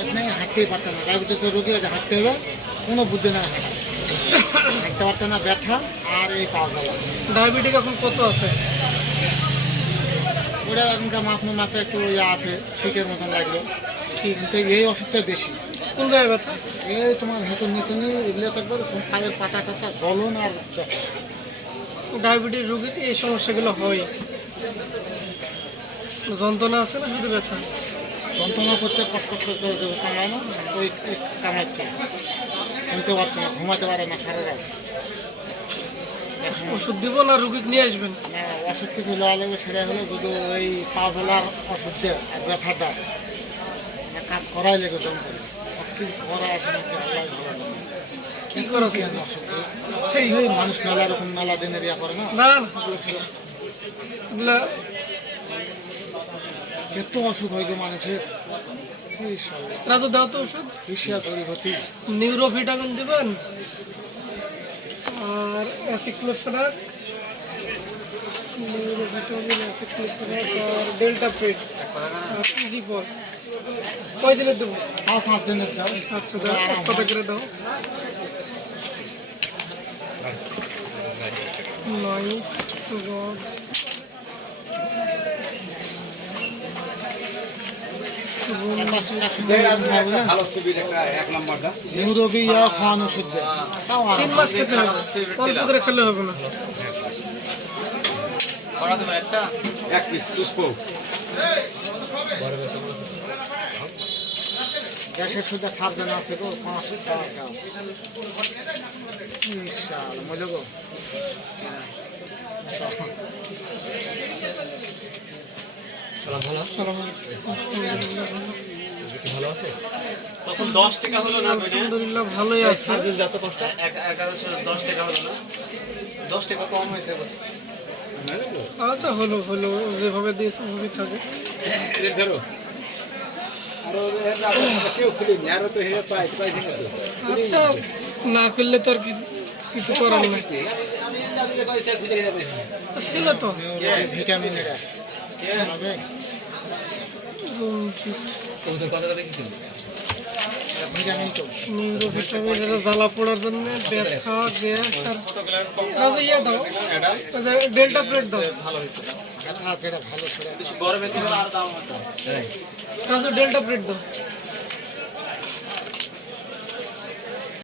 এমনি হাঁটতেই পারতো না, ডায়াবেটিসের রোগী আছে, হাঁটতে হবে কোনো বুদ্ধি না, হাঁটতে পারতো না, ব্যথা আর এই পা জ্বালা। ডায়াবেটিক এখন কত আছে? ওটা এখনকার মাপে একটু ইয়ে আছে, ঠিকের মতন লাগলো, কিন্তু এই অসুখটা বেশি। কোন জায়গায় ব্যথা? এই তোমার হেঁটে নিচে নিয়ে এগুলো থাকবে, পায়ের পাতা কাটা জ্বলন আর ব্যথা। ডায়াবেটিস রোগীর এই সমস্যাগুলো হয়, যন্ত্রণা আছে না শুধু ব্যথা? যন্ত্রণা করতে কষ্ট করে কামড়ায় না, ওই কামড়াচ্ছে, শুনতে পারতো না, ঘুমাতে পারে না সারা রাত। ওষুধ দিব না রুগীকে নিয়ে আসবেন? না, ওষুধ কিছু লওয়া লাগবে, সেটা হলো শুধু ওই পা জ্বলার ওষুধ দেয় আর ব্যথাটা কাজ করাই লেগে জম করে, সব কিছু করা আছে না, কি করো কি? অসুখ এই মানুষ মেলা রকম মেলা দিনের ইয়া করে না, না এগুলা এত অসুখ হয় গো মানুষের। রাজু দাও তো ওষুধ। নিউরো ভিটামিন দেবেন আর অ্যাসিক্লোফেনাক, নিউরো ভিটামিন, অ্যাসিক্লোফেনাক আর ডেল্টা প্রেড আর ইজি পর। কয় দিনের দেবো? তাও 5 দিনের দাও। আচ্ছা দাও, কত করে দাও? 9 3 মাস খেতে হবে, অল্প করে খেলে হবে না। গ্যাসের সুদ্ধা সাবধান আছে গো, 5 টাকা আছে। মজা গো। তখন 10 টাকা হলো না? আলহামদুলিল্লাহ ভালোই আছে। 1110 টাকা হলো না? 10 টাকা কম হয়েছে। আচ্ছা হলো যেভাবে দিয়েছে ওভাবেই থাকে। আচ্ছা না করলে তো আর কিছু করার নেই, ছিল তো ভিটামিন নিউরো ভিটামিন, এটা জ্বালা পড়ার জন্য, ব্যথা, গ্যাস আর রাজা ইয়ে দাও, ডেল্টা প্রেড দাও। গরমের দিনে আর দাম হতো। রাজা ডেল্টা প্রেড দাও।